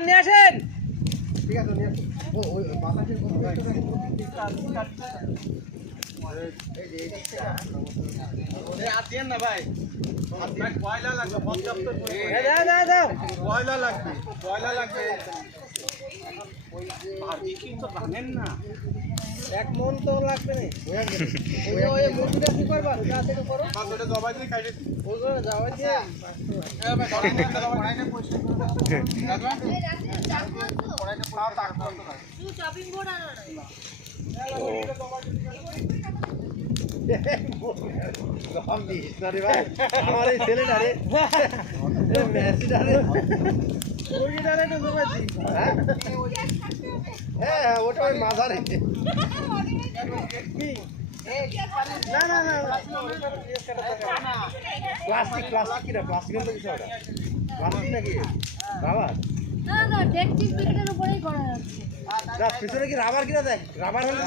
নিয়ে আসেন। ঠিক আছে নিয়ে আসো। ও ওই বাতাসের না ভাই। কয়লা লাগবে দাও। কয়লা লাগবে? কয়লা লাগবে? কিন্তু জানেন না। এক মন তো লাগবে না। ওই ওই মুরগিটা কি করবা? যা থেকে করো। পাঁচটা জবাই দিয়ে। ওই করে না রে ভাই আমার এই ছেলেটা রে। মেসিটা রে। মুরগিটারে তো জমা দি হ্যাঁ? হ্যাঁ ওটা ওই মাঝারে। না না না প্লাস্টিক প্লাস্টিক কিনা প্লাস্টিকের তো কিছু ওটা? প্লাস্টিক নাকি? রাবার? না না ডেকচিস পিকেটের উপরেই করা যাচ্ছে না পিছনে কি রাবার কিনা দেখ রাবার হলে